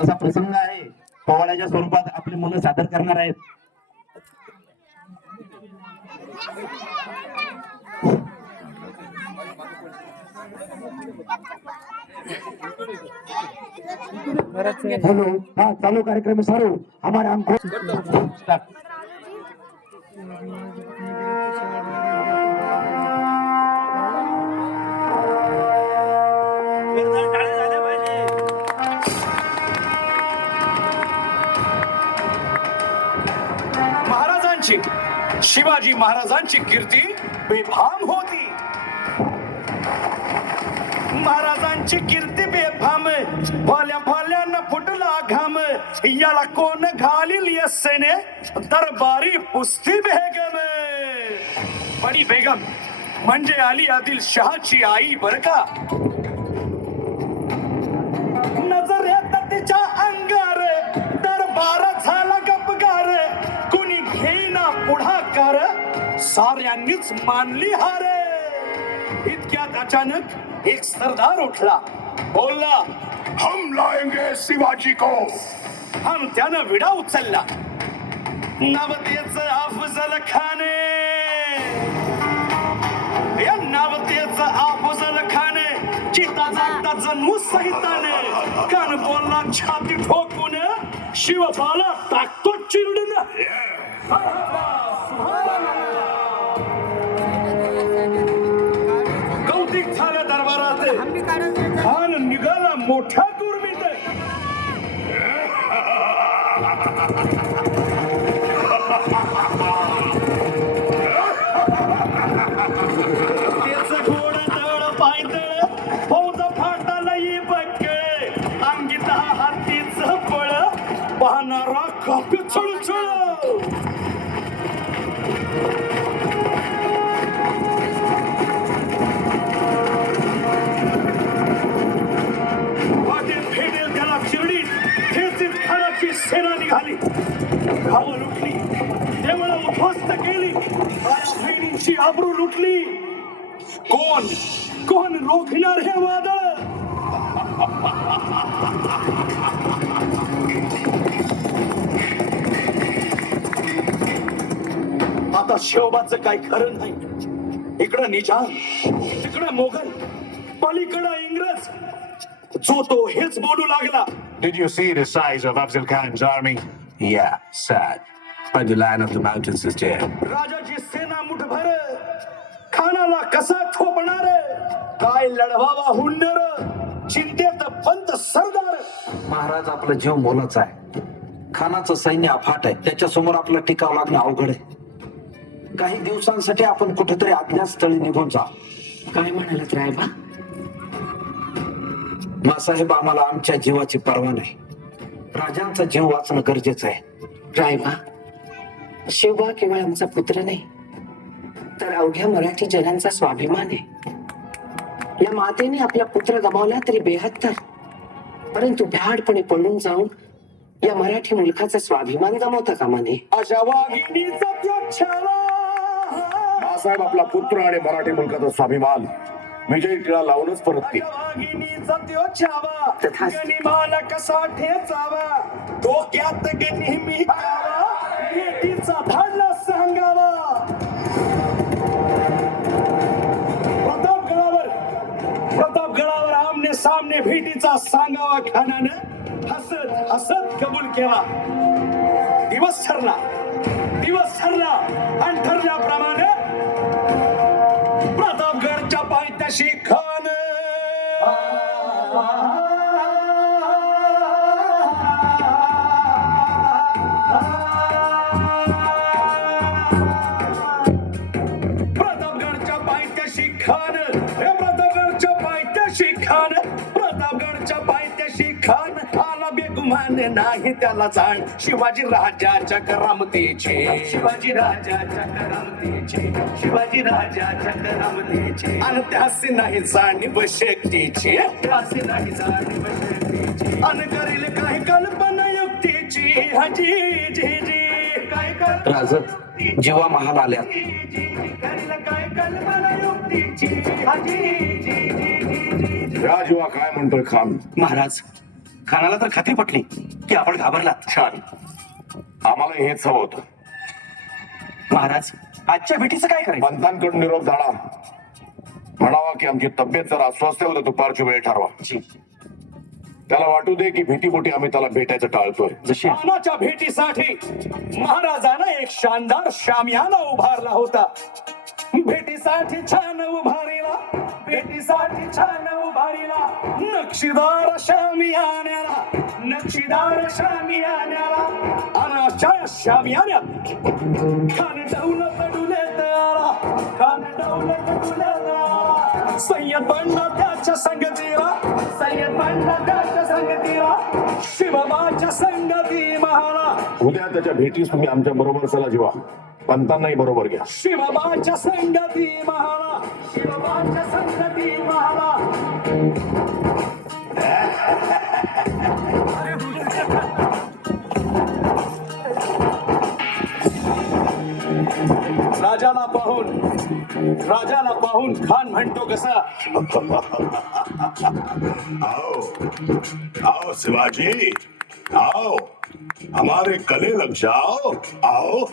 असा प्रसंग आहे. पोवाड्याच्या स्वरूपात आपली मुलं सादर करणार आहेत. हेलो, हाँ चालू कार्यक्रम सारो हमारे आंखों महाराजांची शिवाजी महाराजांची कीर्ती बेफाम होती. महाराजांची कीर्ती बेफाम भाल्या भाल्यानं फुटला घाम याला कोण घालील यस्सेने दरबारी पुस्ती बेगम. बडी बेगम म्हणजे अली आदिल शहाची आई बर का. नजर येत तिच्या अंगार दरबार झाला गपगार कुणी घेईना पुढाकार साऱ्यांनीच मानली हार. इतक्यात अचानक एक सरदार उठला बोलला हम लाएंगे शिवाजी को. हम त्यानं विडा उचलला. नवतेच अफजल खाने या नवतेच अफजल खाने चिता जाता जणू सहिताने कान बोलला छाती ठोकून शिवबाला टाकतो चिरडून. कौतिक झालं दरबारात. खान निघाला मोठ्या दुर्मित. त्याच घोड तळ पायतळ फौज फाटाला ये बक्के अंगित हातीच पळ पाहणारा कापी छळछळ. भेटेल त्याला चिरडीत ठेचीत खानाची सेना निघाली. गावं लुटली देवळं उद्ध्वस्त केली बहिणींची आबरू लुटली. कोण कोण रोखणार हे वादळ. आता शिवबाचं काय खरं नाही. इकडं निजाम तिकडं मोगल पलीकडं इंग्रज जो तो हेच बोलू लागला. Did you see the size of Afzal Khan's army? Yeah, sad. But the Lion of the Mountains is dead. राजाची सेना मुठभर खानाला कसा ठोपणार काय लढवावा हुंडर चिंतेत पंत सरदार. महाराज आपला जीव मोलाचा आहे. खानाचं सैन्य अफाट आहे. त्याच्या समोर आपला टिकाव लागणं अवघड आहे. काही दिवसांसाठी आपण कुठेतरी अज्ञात स्थळी निघून जा. काय म्हणालात रायबा. मासाहेब आम्हाला आमच्या जीवाची पर्वा नाही. राजांचा जीव वाचणं गरजेचं आहे. रायबा शिवबा केवळ आमचा पुत्र नाही तर अवघ्या मराठी जनांचा स्वाभिमान आहे. या मातेने आपला पुत्र गमावला तरी 72 परंतु भ्याडपणे पळून जाऊन या मराठी मुलखाचा स्वाभिमान गमावता कामा नये. अशा वाघिणीचा त्यो छावा. साहेब आपला पुत्र आणि मराठी मुलकाचा स्वाभिमान विजयी टिळा लावूनच परततील. वाघिणीचा त्यो छावा तथास्तु. गनिमाला कसा ठेचावा डोक्यात नेहमी कावा बेटीचा धाडला सांगावा. प्रतापगडावर आमने सामने भेटीचा सांगावा खानानं हसत हसत कबूल केला. दिवस ठरला आणि ठरल्याप्रमाणे प्रतापगडच्या पायथ्याशी खान प्रतापगडच्या पायथ्याशी खान प्रतापगडच्या पायथ्याशी खान प्रतापगडच्या पायथ्याशी खान आला बेगुमान नाही त्याला जाण शिवाजी राजाच्या करामतीचे. शिवाजी राजाच्या करामतीचे. शिवाजी राजाच्या करामतीचे. आणि त्यासी नाही जाणीव शक्तीची. त्यासी नाही जाणीव शक्तीची. आणि करील काही कल्पना युक्तीची. हजी जी जी काय कर राजत जीवा महाल आल्यात. करील काय कल्पना युक्तीची. हजी जी जी जी राजवा काय म्हणतोय खान. महाराज खानाला तर खात्री पटली की आपण घाबरलात. छान, आम्हाला हेच हवं होतं. महाराज, आजच्या भेटीचं काय करायचं? पंतांकडून निरोप झाला, म्हणावा की आमची तब्येत जर अस्वस्थ आहे, उद्या दुपारची वेळ ठरवा. त्याला वाटू दे की भीतीपोटी आम्ही त्याला भेटायचं टाळतोय. जशी खानाच्या भेटीसाठी महाराजानं एक शानदार शामियाना उभारला होता. भेटीसाठी छान उभारीला, भेटीसाठी छान उभारीला नक्षीदार शामियान्याला, नक्षीदार शामियान्याला. अनाच्या शामियान्यात खान डौलत डुलेत आला, खान डौलत डुलेत आला. सय्यद बंडा त्याच्या संगतीला, सय्यद बंडा त्याच्या संगतीला, शिवबाच्या संगती महाला. उद्या त्याच्या भेटीस तुम्ही आमच्या बरोबर चला जीवा, पंतांनाही बरोबर घ्या. शिवबाच्या संगती महाला, शिवबाच्या संगती महाला. राजाला पाहून खान म्हणतो कसा, आओ आओ शिवाजी, आओ हमारे गले लग जाओ, आओ.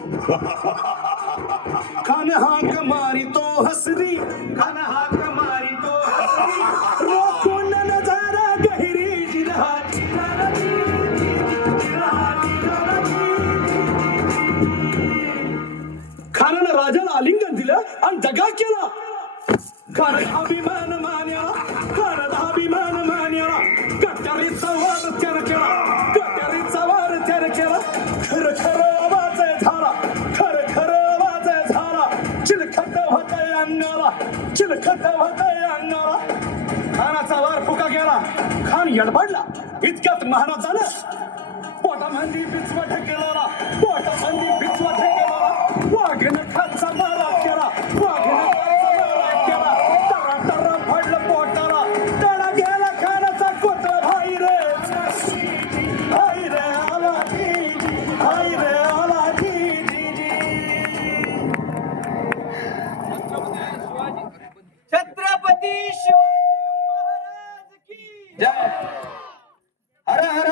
खान हाक मारी तो हसरी, खान हाक मारी तो हसरी. रोखून नजारा गहिरी जिरहाची खानानं राजाला आलिंगन दिलं आणि दगा केला. खान अभिमान मान्याला, खान अभिमान मान्याला. कट्यारीचा वार त्यानं केला, कट्यारीचा वार त्यानं केला. खर खर आवाज झाला, खर खर आवाज झाला. चिलखत होतय अंगाला, चिलखत होतय अंगाला. खानाचा वार फुका गेला, खान यडबडला. इतक्यात महाराज झालं. पोटामंदी बिचवा ठेकेला, पोटामंदी बिचवा ठेकेला. वाघन खानचा मारा केला, वाघन खानचा मारा केला. तरा तरा पडलं पोटाला, तडा गेला खानाचा कोत्र. भाई रे भाई रे आला जी, भाई रे आला जी. छत्रपती शिवाजी महाराज की जय. हर हर